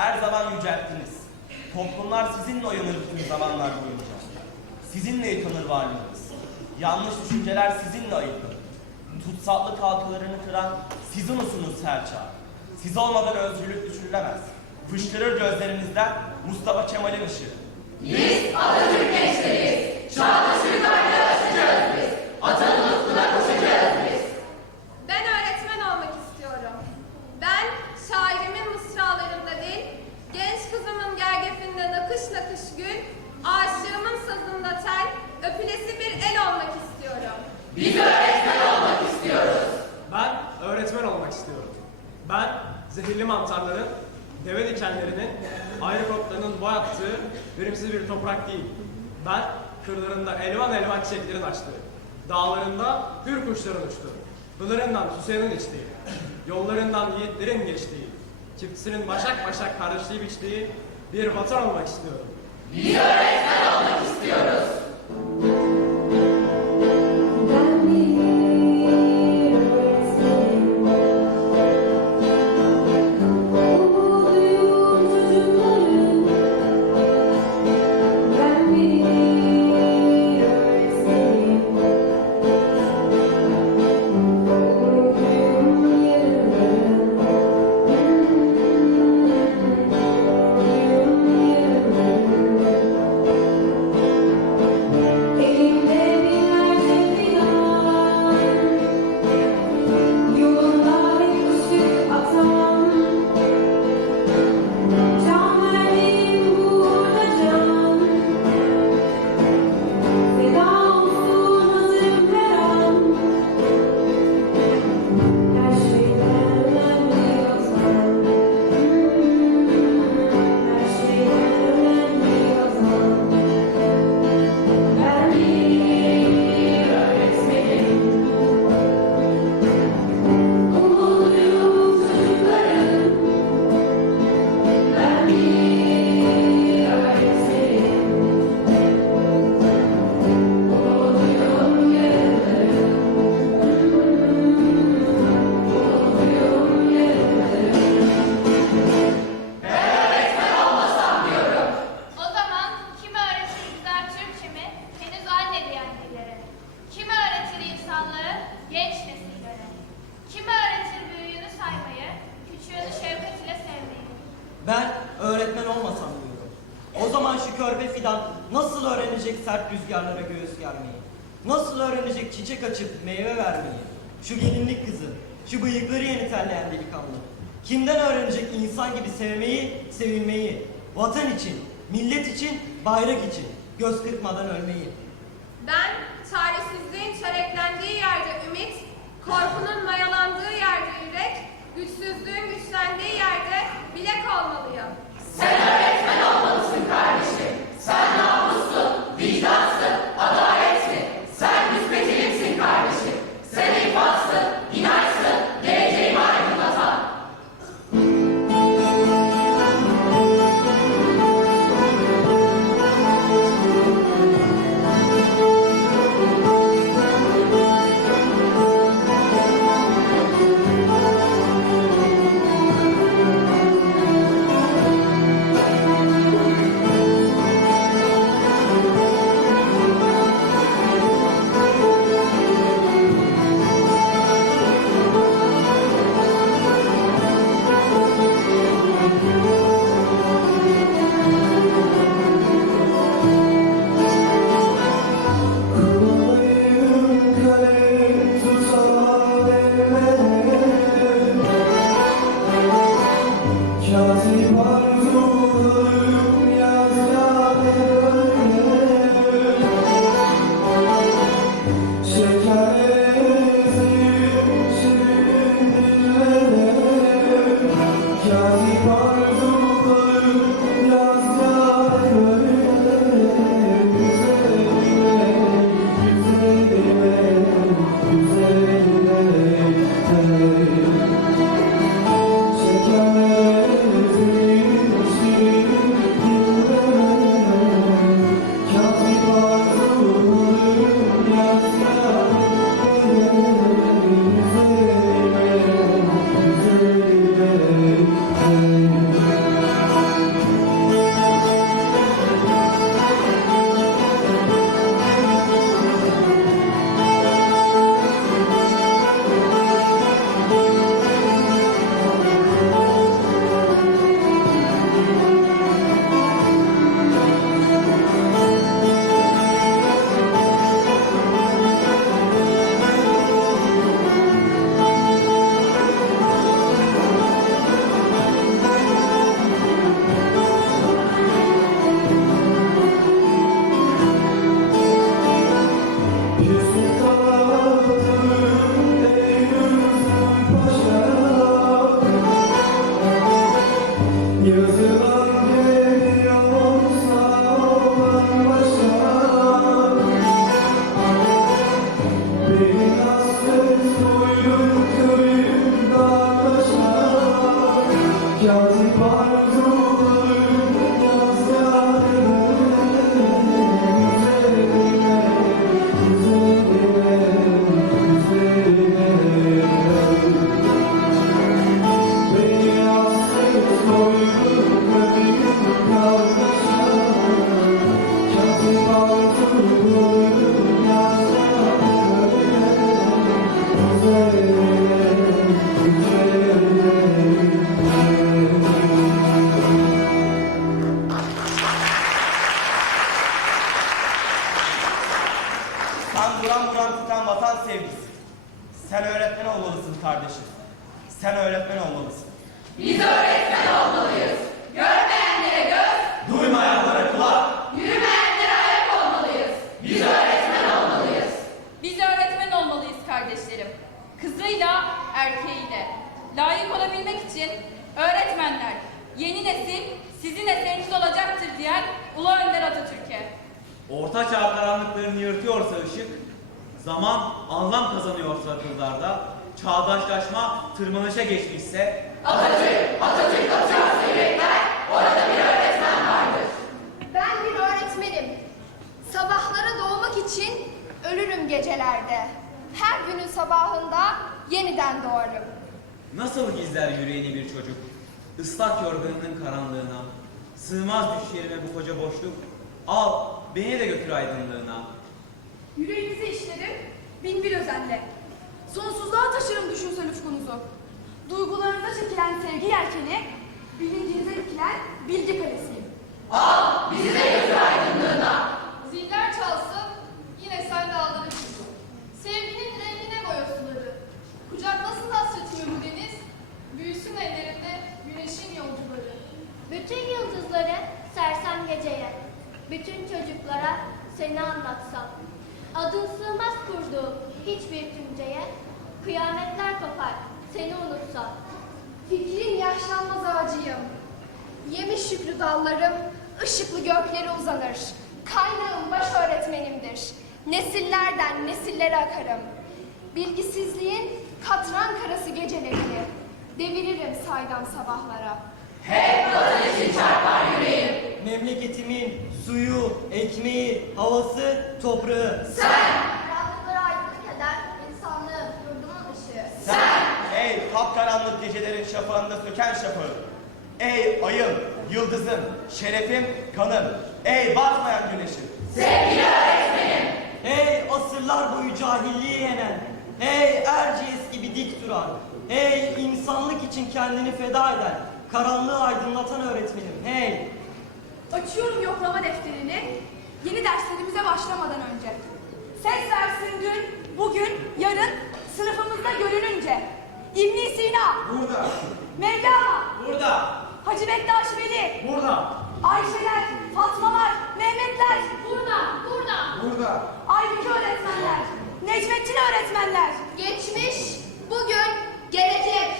Her zaman yücelttiniz. Toplumlar sizinle oyanır bütün zamanlar boyunca. Sizinle yıkanır varlığınız. Yanlış düşünceler sizinle ayıklanır. Tutsallık halkalarını kıran siz unusunuz her çağ. Siz olmadan özgürlük düşürülemez. Fışkırır gözlerinizden Mustafa Kemal'in ışığı. Ben öğretmen olmak istiyorum. Ben şairimin mısralarında değil, genç kızımın gergefinde nakış nakış gül, aşığımın sazında tel, öpülesi bir el olmak istiyorum. Ben öğretmen olmak istiyorum. Ben mantarların, deve dikenlerinin, ayrı otlarının boyattığı verimsiz bir toprak değil. Ben kırlarında elvan elvan çiçeklerin açtığı, dağlarında hür kuşların uçtuğu, pınarından Hüseyin'in içtiği, yollarından yiğitlerin geçtiği, çiftçisinin başak başak kardeşliği biçtiği bir vatan olmak istiyorum. Ben Nasıl öğrenecek çiçek açıp meyve vermeyi? Şu gelinlik kızı, şu bıyıkları yeni terleyen delikanlı. Kimden öğrenecek insan gibi sevmeyi, sevilmeyi? Vatan için, millet için, bayrak için, göz kırpmadan ölmeyi. Ben çaresizliğin çöreklendiği yerde ümit, korkunun mayalandığı yerde yürek, güçsüzlüğün güçlendiği yerde bilek olmalıyım. Sen anlam kazanıyorsa akıllarda, çağdaşlaşma tırmanışa geçmişse, Ben bir öğretmenim. Sabahlara doğmak için ölürüm gecelerde. Her günün sabahında yeniden doğarım. nasıl gizler yüreğini bir çocuk, ıslak yorganının karanlığına, sığmaz düşlerime bu koca boşluk, al beni de götür aydınlığına. Yüreğinize işlerim bin bir özenle. Sonsuzluğa taşırım düşünsel ufkunuzu. Duygularınıza çekilen sevgi yelkeni, bilincinize dikilen bilgi kalesiyim. Ziller çalsın, yine sen de aldırırsın. Sevginin rengine boya suları. Kucaklasın hasretimi bu deniz, büyüsün ellerinde güneşin yolcuları. Bütün yıldızları sersem geceye, bütün çocuklara seni anlatsam. Adın sığmaz kurduğu hiçbir tümceye, kıyametler kopar seni unutsam. Fikrin yaşlanmaz ağacıyım. Yemiş şükrü dallarım, ışıklı göklere uzanır. Kaynağım baş öğretmenimdir. Nesillerden nesillere akarım. Bilgisizliğin katran karası geceleri. Deviririm saydam sabahlara. Memleketimin suyu, ekmeği, havası, toprağı. Karanlıkları aydınlık eden insanlığın yurdumun ışığı. Ey kapkaranlık gecelerin şafağında söken şafağı. Ey ayım, yıldızım, şerefim, kanım. Ey batmayan güneşim. Hey asırlar boyu cahilliği yenen. Hey Erciyes gibi dik duran. Hey insanlık için kendini feda eden. Karanlığı aydınlatan öğretmenim. Hey. Açıyorum yoklama defterini, yeni derslerimize başlamadan önce. Ses versin dün, bugün, yarın sınıfımızda görününce. İbn Sina, Burada, Mevlana, burada, Hacı Bektaş Veli, burada, Ayşeler, Fatmalar, Mehmetler, Burada, burada. burada. Aybüke öğretmenler, Necmettin öğretmenler. Geçmiş, bugün, gelecek.